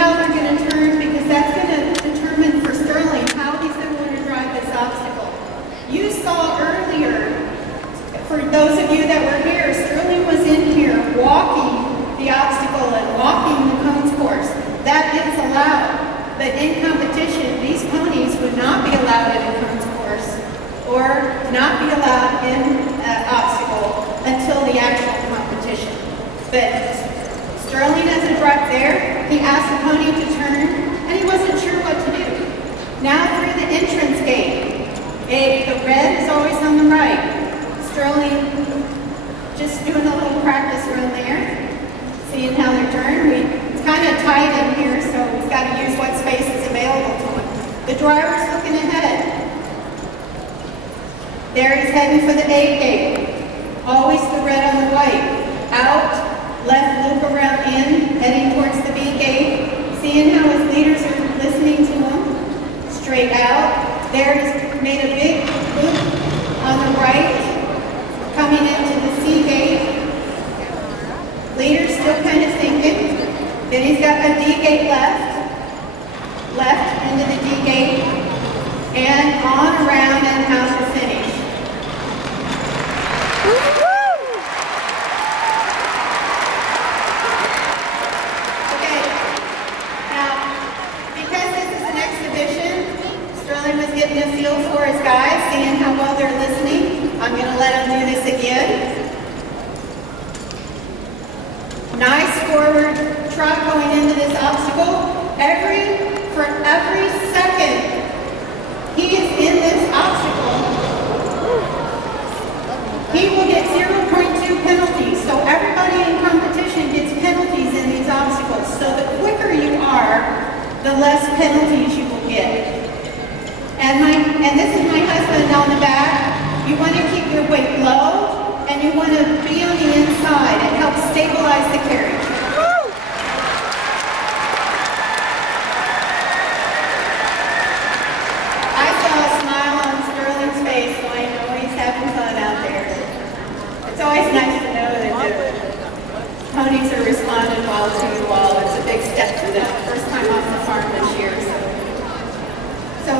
how they're going to turn, because that's going to determine for Sterling how he's going to want to drive this obstacle. You saw earlier, for those of you that were here, Sterling was in here walking the obstacle and walking the cones course. That is allowed, but in competition, these ponies would not be allowed in a cones course or not be allowed in an obstacle until the actual competition. But Sterling, as a drive there, he asked the pony to turn, and he wasn't sure what to do. Now through the entrance gate, the red is always on the right. Sterling just doing a little practice run there, seeing how they turn. It's kind of tight in here, so he's got to use what space is available to him. The driver's looking ahead. There he's heading for the A gate. Always the red on the white. Out. Left loop around in, heading towards the B gate, seeing how his leaders are listening to him. Straight out. There he's made a big loop on the right, coming into the C gate. Leader's still kind of thinking. Then he's got a D gate left. Left into the D gate, and on around and out to finish. Getting a feel for his guys, seeing how well they're listening. I'm going to let him do this again. Nice forward trot going into this obstacle. For every second he is in this obstacle, he will get 0.2 penalties. So everybody in competition gets penalties in these obstacles. So the quicker you are, the less penalties you will get. And this is my husband on the back. You want to keep your weight low, and you want to be on the inside. It helps stabilize the carriage. I saw a smile on Sterling's face, so I know he's having fun out there. It's always nice to know that the ponies are responding well to you all. It's a big step for them. First time off the farm this year. So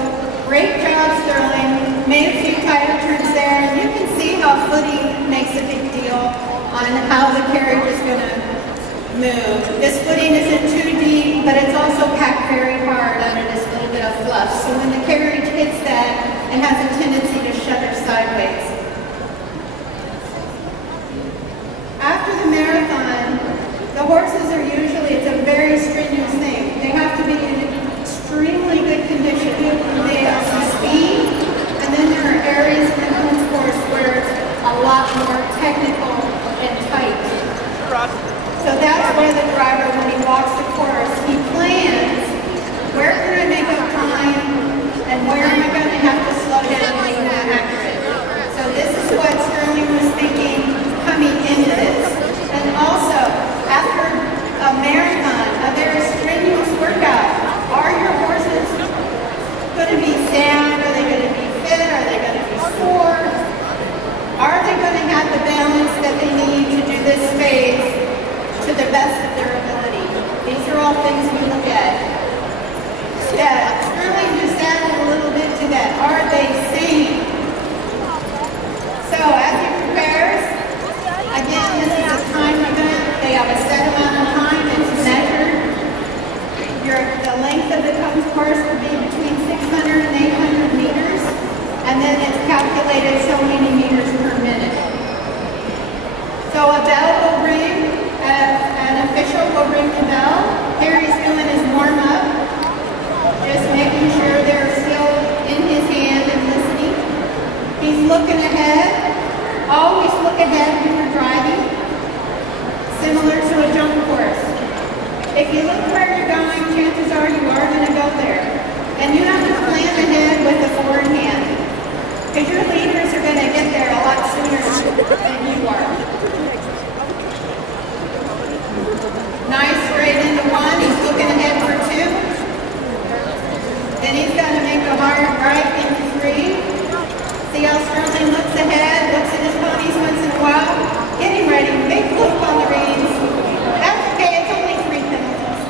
great job, Sterling. Made a few tire turns there, and you can see how footing makes a big deal on how the carriage is going to move. This footing isn't too deep, but it's also packed very hard under this little bit of fluff. So when the carriage hits that, it has a tendency to shudder sideways. After the marathon, the horses are usually, it's a very strenuous thing. They have to be in extremely good condition. They have some speed, and then there are areas in the cones course where it's a lot more technical and tight. So that's why the driver, when he walks the course, he plans, where can I make up time, and where am I going to have to slow down and be more accurate. So this is what Sterling was thinking coming into this. And also, after a marathon, a very strenuous workout, are your horses going to be sound? Are they going to be fit? Are they going to be sore? Are they going to have the balance that they need to do this phase to the best of their ability? These are all things we look at. Yeah, Sterling just added a little bit to that. Are they sane? So as he prepares, again, this is a time event. They have a set amount of time. It's measured. The length of the cones course will be between 600 and 800 meters, and then it's calculated so many meters per minute. So a bell will ring, an official will ring the bell. Here he's doing his warm-up, just making sure they're still in his hand and listening. He's looking ahead. Always look ahead when you're driving, similar to a jump course. If you look where you're going, chances are you are going to go there. And you have to plan ahead with the forward hand, because your leaders are going to get there a lot sooner than you are. Nice straight into one. He's looking ahead for two. Then he's got to make a hard right into three. See how Sterling looks ahead, looks at his ponies once in a while. Getting ready, big loop on the reins. That's okay, it's only 3 penalties.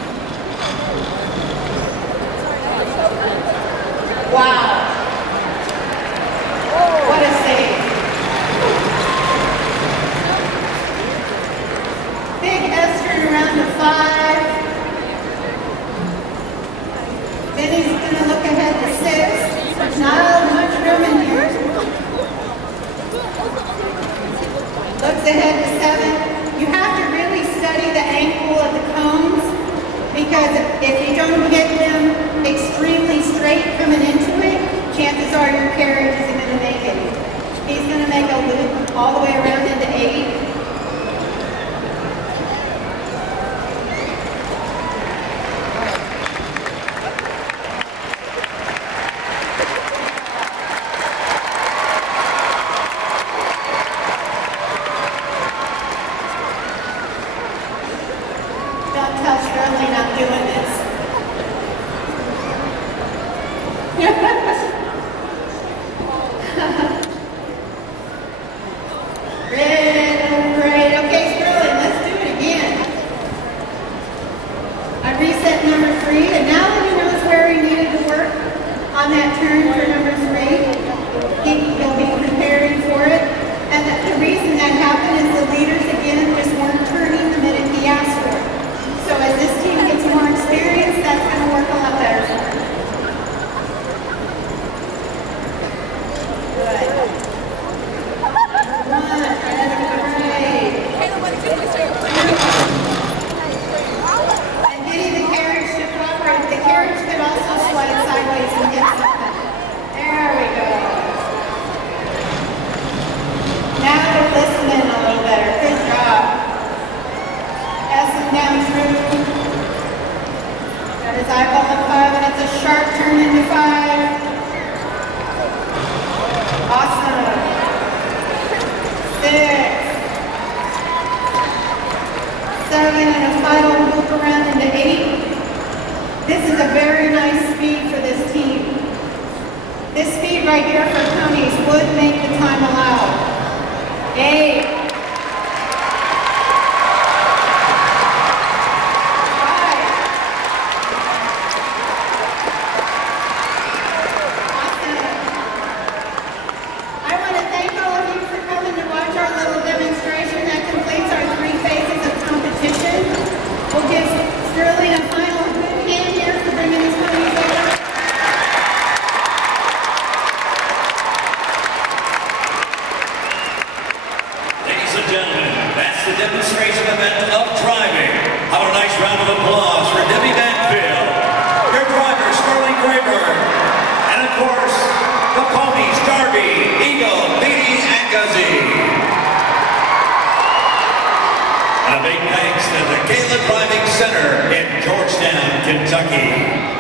because if you don't get them extremely straight coming into it, chances are your carriage isn't going to make it. He's going to make a loop all the way around into 8. The ponies, Darby, Eagle, Beatty, and Guzzy. A big thanks to the Gayla Driving Center in Georgetown, Kentucky.